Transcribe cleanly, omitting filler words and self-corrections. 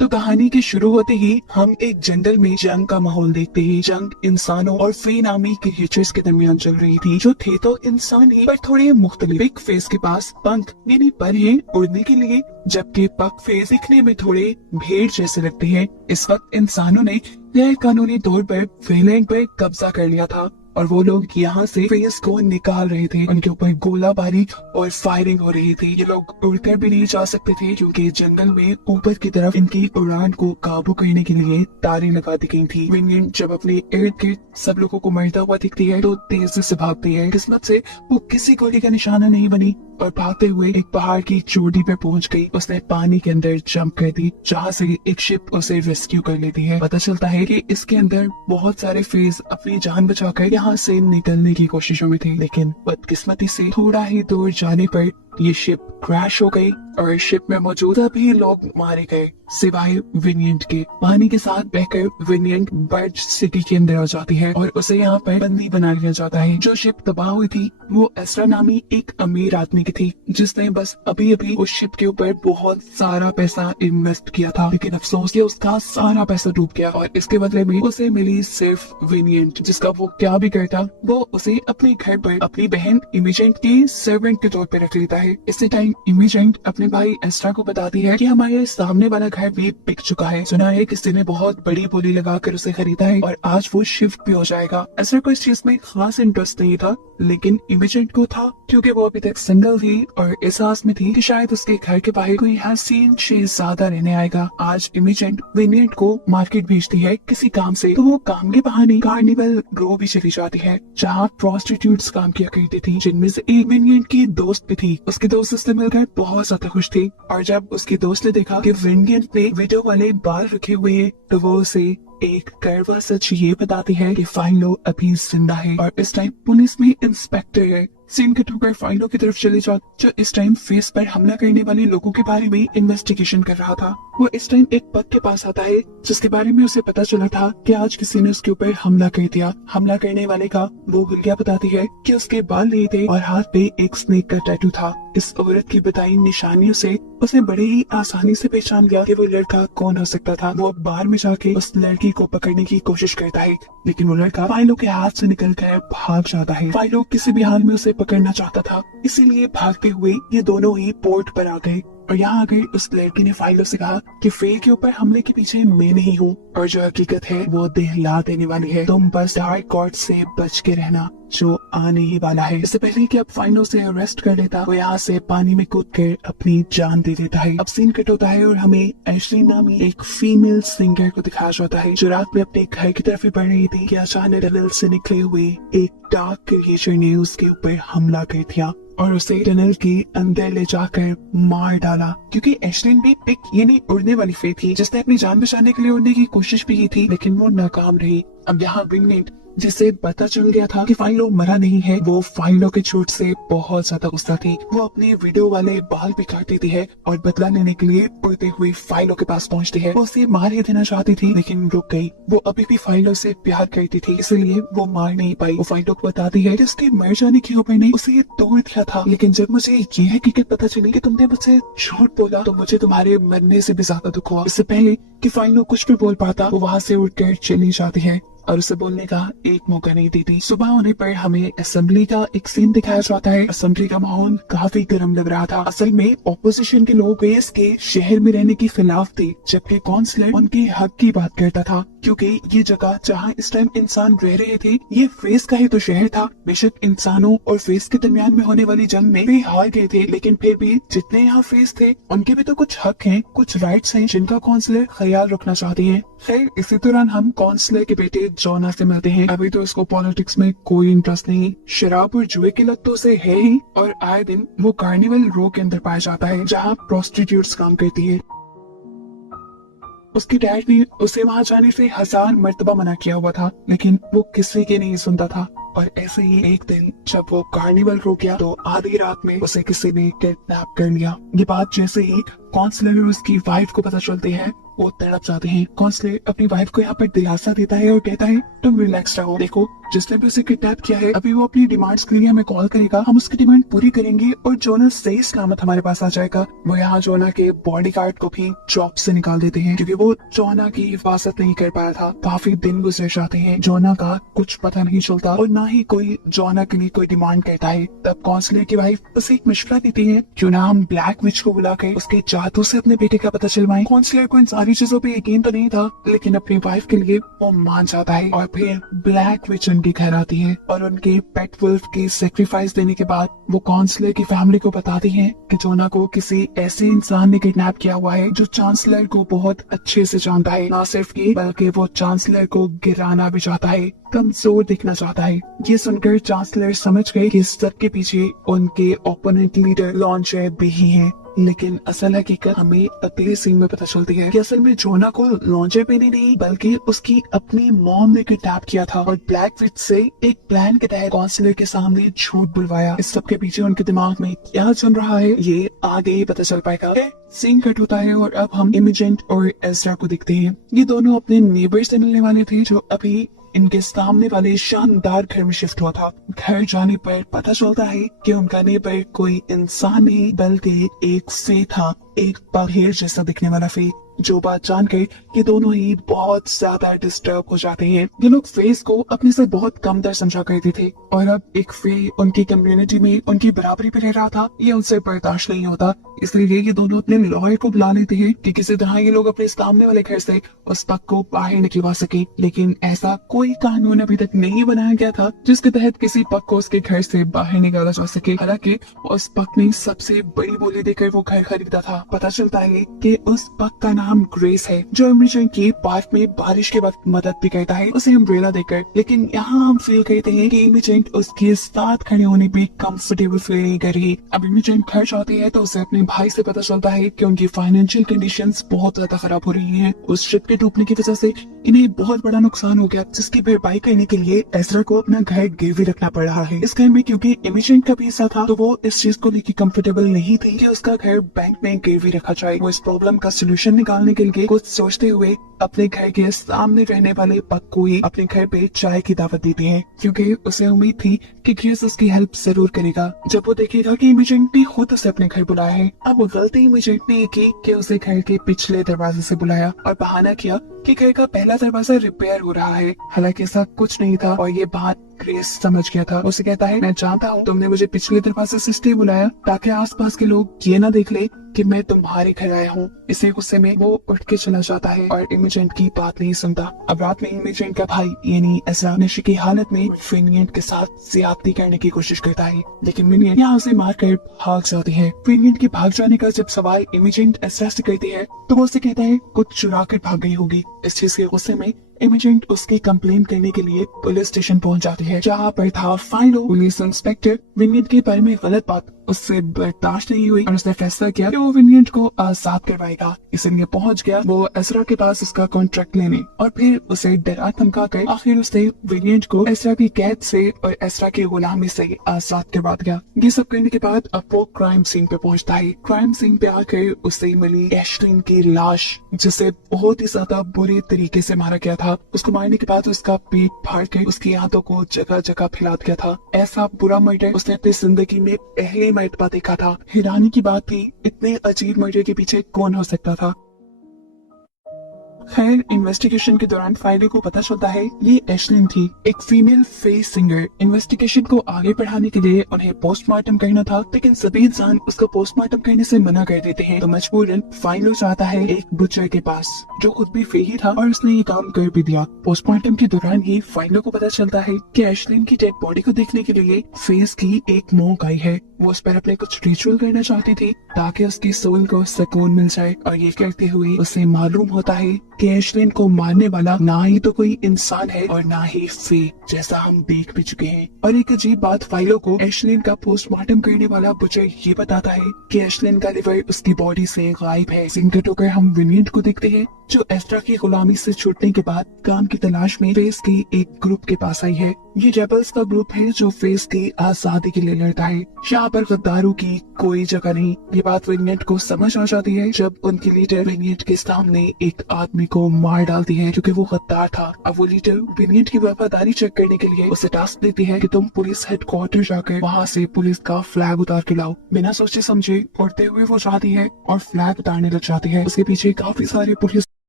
तो कहानी के शुरू होते ही हम एक जंगल में जंग का माहौल देखते हैं। जंग इंसानों और फे नामी क्रिएचर्स के दरमियान चल रही थी, जो थे तो इंसान ही पर थोड़े मुख्तलिफ। बिग फेस के पास पंख यानी पर हैं उड़ने के लिए, जबकि पग फेस दिखने में थोड़े भेड़ जैसे लगते हैं। इस वक्त इंसानों ने गैर कानूनी तौर पर फेलैंड पर कब्जा कर लिया था और वो लोग यहाँ से फेस को निकाल रहे थे। उनके ऊपर गोलाबारी और फायरिंग हो रही थी। ये लोग उड़कर भी नहीं जा सकते थे क्योंकि जंगल में ऊपर की तरफ इनकी उड़ान को काबू करने के लिए तारें लगा दी गई थी। विंगेट जब अपने इर्द गिर्द सब लोगों को मरता हुआ दिखती है तो तेजी से भागती है। किस्मत से वो किसी गोली का निशाना नहीं बनी और भागते हुए एक पहाड़ की चोटी पे पहुंच गई। उसने पानी के अंदर जंप कर दी, जहाँ से एक शिप उसे रेस्क्यू कर लेती है। पता चलता है कि इसके अंदर बहुत सारे फेस अपनी जान बचाकर यहाँ से निकलने की कोशिशों में थे, लेकिन बदकिस्मती से थोड़ा ही दूर जाने पर ये शिप क्रैश हो गई और शिप में मौजूद भी लोग मारे गए सिवाय विनियंट के। पानी के साथ बहकर विनियंट बर्ज सिटी के अंदर आ जाती है और उसे यहाँ पर बंदी बना लिया जाता है। जो शिप तबाह हुई थी वो एस्ट्रा नामी एक अमीर आदमी की थी, जिसने बस अभी अभी उस शिप के ऊपर बहुत सारा पैसा इन्वेस्ट किया था, लेकिन अफसोस कि उसका सारा पैसा डूब गया और इसके बदले में उसे मिली सिर्फ विनियंट, जिसका वो क्या भी करता वो उसे अपने घर पर अपनी बहन इमेजेंट के सर्वेंट के तौर पर रख लेता है। इसी टाइम इमेजेंट अपने भाई एस्ट्रा को बताती है कि हमारे सामने वाला घर भी बिक चुका है। सुना है किसी ने बहुत बड़ी बोली लगाकर उसे खरीदा है और आज वो शिफ्ट भी हो जाएगा। एस्ट्रा को इस चीज में खास इंटरेस्ट नहीं था, लेकिन इमेजेंट को था, क्योंकि वो अभी तक सिंगल थी और इस आस में थी कि शायद उसके घर के बाहर कोई हसीन शहजादा रहने आएगा। आज इमेजेंट विनियंट को मार्केट भेजती है किसी काम से, तो वो काम के बहाने कार्निवल रो भी चली जाती है, जहाँ प्रोस्टिट्यूट्स काम किया करती थी, जिनमें से एक विनियंट की दोस्त भी थी। उसके दोस्त उससे मिलकर बहुत ज्यादा खुश थी और जब उसकी दोस्त ने देखा कि विनियंट ने विडो वाले बाल रखे हुए हैं तो वो उसे एक कड़वा सच ये बताती है कि फाइलो अभी जिंदा है। और इस टाइम पुलिस में इंस्पेक्टर है। सीन कट होकर फाइलो की तरफ चले जाते, जो इस टाइम फेस पर हमला करने वाले लोगों के बारे में इन्वेस्टिगेशन कर रहा था। वो इस टाइम एक पग के पास आता है जिसके बारे में उसे पता चला था कि आज किसी ने उसके ऊपर हमला कर दिया। हमला करने वाले का वो हुलिया बताती है कि उसके बाल नहीं थे और हाथ पे एक स्नेक का टैटू था। इस औरत की बताई निशानियों से उसने बड़े ही आसानी से पहचान लिया कि वो लड़का कौन हो सकता था। वो बाहर में जाके उस लड़की को पकड़ने की कोशिश करता है, लेकिन वो लड़का फाइलो के हाथ से निकल कर भाग जाता है। फाइलो किसी भी हाल में उसे पकड़ना चाहता था, इसीलिए भागते हुए ये दोनों ही पोर्ट पर आ गए और यहाँ आकर उस लड़की ने फाइलो से कहा कि फे के ऊपर हमले के पीछे मैं नहीं हूँ और जो हकीकत है वो दिखला देने वाली है। तुम बस डार्क कोर्ट से बच के रहना जो आने ही वाला है। इससे पहले कि अब फाइनो से अरेस्ट कर लेता, वो यहाँ से पानी में कूद कर अपनी जान दे देता है। अब सीन कट होता है और हमें एशली नामी एक फीमेल सिंगर को दिखाया जाता है, जो रात में अपने घर की तरफ ही बढ़ रही थी कि अचानक टनल से निकले हुए एक डार्क क्रिएचर ने उसके ऊपर हमला कर दिया और उसे टनल के अंदर ले जाकर मार डाला। क्योंकि एशलिन भी एक यानी उड़ने वाली फे थी, जिसने अपनी जान बचाने के लिए उड़ने की कोशिश भी की थी, लेकिन वो नाकाम रही। अब यहाँ विंगनेट, जिसे पता चल गया था कि फाइलो मरा नहीं है, वो फाइलो के झूठ से बहुत ज्यादा गुस्सा थी। वो अपने वीडियो वाले बाल भी काट देती है और बदला लेने के लिए उड़ते हुए फाइलो के पास पहुंचती है। वो उसे मार ही देना चाहती थी, लेकिन रुक गई। वो अभी भी फाइलो से प्यार करती थी, इसलिए वो मार नहीं पाई। वो फाइलो को बताती है कि उसके मर जाने की खबर ने उसे ये तोड़ दिया था, लेकिन जब मुझे ये हकीकत पता चली कि तुमने मुझसे झूठ बोला तो मुझे तुम्हारे मरने से भी ज्यादा दुख हुआ। इससे पहले कि फाइलो कुछ भी बोल पाता, वो वहाँ से उठकर चली जाती है और उसे बोलने का एक मौका नहीं देती। सुबह होने पर हमें असेंबली का एक सीन दिखाया जाता है। असेंबली का माहौल काफी गर्म लग रहा था। असल में ऑपोजिशन के लोग वेस के शहर में रहने के खिलाफ थे, जबकि काउंसलर उनके हक की बात करता था, क्योंकि ये जगह जहाँ इस टाइम इंसान रह रहे थे ये फेस का ही तो शहर था। बेशक इंसानों और फेस के दरमियान में होने वाली जंग में वे हार गए थे, लेकिन फिर भी जितने यहाँ फेस थे उनके भी तो कुछ हक हैं, कुछ राइट्स हैं, जिनका काउंसलर ख्याल रखना चाहती है। खैर, इसी दौरान हम काउंसलर के बेटे जोना से मिलते हैं। अभी तो इसको पॉलिटिक्स में कोई इंटरेस्ट नहीं, शराब और जुए की लत तो उसे है ही, और आए दिन वो कार्निवल रो के अंदर पाया जाता है, जहाँ प्रोस्टिट्यूट्स काम करती है। उसके डैड ने उसे वहाँ जाने से 1000 मर्तबा मना किया हुआ था, लेकिन वो किसी की नहीं सुनता था। और ऐसे ही एक दिन जब वो कार्निवल रो गया तो आधी रात में उसे किसी ने किडनैप कर लिया। ये बात जैसे ही काउंसलर और उसकी वाइफ को पता चलती है वो तड़प जाते हैं। कॉन्सलर अपनी वाइफ को यहाँ पर दिलासा देता है और कहता है तुम रिलैक्स रहो, देखो जिसने भी उसे किडनैप किया है अभी वो अपनी डिमांड्स के लिए हमें कॉल करेगा, हम उसकी डिमांड पूरी करेंगे और जोना सही सलामत हमारे पास आ जाएगा। वो यहाँ जोना के बॉडीगार्ड को भी जॉब से निकाल देते हैं क्योंकि वो जोना की हिफाजत नहीं कर पाया था। काफी दिन गुजर जाते हैं, जोना का कुछ पता नहीं चलता और ना ही कोई जोना के लिए कोई डिमांड करता है। तब कॉन्सलर की वाइफ उसे एक मशवरा देती है, क्यों ना हम ब्लैक विच को बुला कर उसके जादू से अपने बेटे का पता चलवाएं। कॉन्सलर को इन सारी चीजों पे यकीन तो नहीं था, लेकिन अपनी वाइफ के लिए वो मान जाता है और फिर ब्लैक विच उनके घर आती है और उनके पेट वुल्फ के सेक्रीफाइस देने के बाद वो कॉन्सलर की फैमिली को बताती है कि जोना को किसी ऐसे इंसान ने किडनैप किया हुआ है जो चांसलर को बहुत अच्छे से जानता है। ना सिर्फ ये बल्कि वो चांसलर को गिराना भी चाहता है, कमजोर दिखना चाहता है। ये सुनकर चांसलर समझ गए कि इस सब के पीछे उनके ओपोनेंट लीडर लॉन्चर भी ही है। लेकिन असल हकीकत हमें अगले सीन में पता चलती है कि असल में जोना को लॉन्चर पे नहीं बल्कि उसकी अपनी मॉम ने किडनैप किया था और ब्लैक विच से एक प्लान के तहत कॉन्सलर के सामने झूठ बुलवाया। इस सब के पीछे उनके दिमाग में क्या चल रहा है ये आगे ही पता चल पाएगा। सीन कट होता है और अब हम इमेजेंट और एज़रा को देखते हैं। ये दोनों अपने नेबर से मिलने वाले थे जो अभी इनके सामने वाले शानदार घर में शिफ्ट हुआ था। घर जाने पर पता चलता है कि उनका नेबर कोई इंसान नहीं बल्कि एक फे था, एक बघेर जैसा दिखने वाला फे। जो बात जानकर ये दोनों ही बहुत ज्यादा डिस्टर्ब हो जाते हैं। ये लोग फेस को अपने से बहुत कम दर समझा करते थे और अब एक फे उनकी कम्युनिटी में उनकी बराबरी पे रह रहा था, ये उनसे बर्दाश्त नहीं होता। इसलिए ये दोनों अपने लॉयर को बुला लेते हैं कि किसी तरह ये लोग अपने सामने वाले घर से उस पग को बाहर निकलवा सके। लेकिन ऐसा कोई कानून अभी तक नहीं बनाया गया था जिसके तहत किसी पग को उसके घर से बाहर निकाला जा सके। हालांकि उस पग ने सबसे बड़ी बोली देकर वो घर खरीदा था। पता चलता है कि उस पग का नाम ग्रेस है जो इमेजेंट की पार्क में बारिश के वक्त मदद भी करता है उसे अम्ब्रेला देकर। लेकिन यहाँ हम फील करते हैं कि इमेजेंट उसके साथ खड़े होने पे कंफर्टेबल फील नहीं कर रही। अब इमेजेंट घर जाती है तो उसे अपने भाई से पता चलता है कि उनकी फाइनेंशियल कंडीशंस बहुत ज्यादा खराब हो रही हैं। उस शिप के डूबने की वजह से इन्हें बहुत बड़ा नुकसान हो गया, जिसकी भरपाई करने के लिए एज़रा को अपना घर गिरवी रखना पड़ रहा है। इस घर में क्योंकि इमेजेंट का भी हिस्सा था तो वो इस चीज को लेकर कंफर्टेबल नहीं थी कि उसका घर बैंक में गिरवी रखा जाए। वो इस प्रॉब्लम का सोल्यूशन निकालने के लिए कुछ सोचते हुए अपने घर के सामने रहने वाले पग को ही अपने घर पे चाय की दावत देती है, क्योंकि उसे उम्मीद थी कि ग्रेस उसकी हेल्प जरूर करेगा जब वो देखेगा कि इमेजेंट ने खुद उसे अपने घर बुलाया है। अब गलती इमेजेंट ने ये की कि उसे घर के पिछले दरवाजे से बुलाया और बहाना किया कि घर का पहला दरवाजा रिपेयर हो रहा है। हालांकि ऐसा कुछ नहीं था और ये बात ग्रेस समझ गया था। उसे कहता है मैं जानता हूँ तुमने मुझे पिछले दरवाजे से इसलिए बुलाया ताकि आसपास के लोग ये ना देख ले कि मैं तुम्हारे घर आया हूँ। इसी गुस्से में वो उठ के चला जाता है और इमेजेंट की बात नहीं सुनता। अब रात में इमेजेंट का भाई यानी एज़रा नशे की हालत में विनियंट के साथ ज्यादती करने की कोशिश करता है, लेकिन विनियंट यहाँ उसे मारकर भाग जाती है। विनियंट के भाग जाने का जब सवाल इमेजेंट एज़रा से करती है तो वो उसे कहता है कुछ चुरा कर भाग गई होगी। इस चीज के गुस्से में इमेजेंट उसकी कंप्लेन करने के लिए पुलिस स्टेशन पहुंच जाती है, जहाँ पर था फाइलो। पुलिस इंस्पेक्टर विनियंट के बारे में गलत बात उससे बर्दाश्त नहीं हुई और उसने फैसला किया कि वो विनियंट को आजाद करवाएगा। इसलिए पहुंच गया वो एज़रा के पास उसका कॉन्ट्रैक्ट लेने और फिर उसे डरा धमका कर आखिर उसने विनियंट को एज़रा की कैद से और एज़रा की गुलामी से आजाद करवा दिया। ये सब करने के बाद अब वो क्राइम सीन पे पहुंचता है। क्राइम सीन पे आकर उसे मिली एश्लिन की लाश, जिसे बहुत ही ज्यादा बुरे तरीके से मारा गया था। उसको मारने के बाद उसका पेट फाड़ कर उसकी आंतों को जगह जगह फैला दिया था। ऐसा बुरा मर्डर उसने अपनी जिंदगी में पहली मर्तबा देखा था। हैरानी की बात थी इतने अजीब मर्डर के पीछे कौन हो सकता था। खैर इन्वेस्टिगेशन के दौरान फाइलो को पता चलता है ये एश्लिन थी, एक फीमेल फेस सिंगर। इन्वेस्टिगेशन को आगे बढ़ाने के लिए उन्हें पोस्टमार्टम करना था, लेकिन सभी इंसान उसको पोस्टमार्टम करने से मना कर देते हैं। तो मजबूरन फाइलो जाता है एक बुचर के पास जो खुद भी फे ही था और उसने ये काम कर भी दिया। पोस्टमार्टम के दौरान ही फाइलो को पता चलता है कि एश्लिन की डेड बॉडी को देखने के लिए फेस की एक मोक आई है। वो उस पर अपने कुछ रिचुअल करना चाहती थी ताकि उसकी सोल को सुकून मिल जाए और ये करते हुए उसे मालूम होता है कि एश्लिन को मारने वाला ना ही तो कोई इंसान है और ना ही फे, जैसा हम देख भी चुके हैं। और एक अजीब बात फाइलो को एश्लिन का पोस्टमार्टम करने वाला बुचर ये बताता है कि एश्लिन का लिवर उसकी बॉडी से गायब है। सिंकट होकर हम विनियंट को देखते हैं जो एस्ट्रा की गुलामी से छूटने के बाद काम की तलाश में फेस के एक ग्रुप के पास आई है। ये रेबल्स का ग्रुप है जो फेस की आजादी के लिए लड़ता है। यहाँ पर गद्दारों की कोई जगह नहीं। ये बात विनियट को समझ आ जाती है जब उनकी लीडर विनियट के सामने एक आदमी को मार डालती है क्योंकि वो गद्दार था। अब वो लीडर विनियट की वफादारी चेक करने के लिए उसे टास्क देती है कि तुम पुलिस हेडक्वार्टर जाकर वहाँ से पुलिस का फ्लैग उतार के लाओ। बिना सोचे समझे उड़ते हुए वो जाती है और फ्लैग उतारने लग जाती है। उसके पीछे काफी सारे पुलिस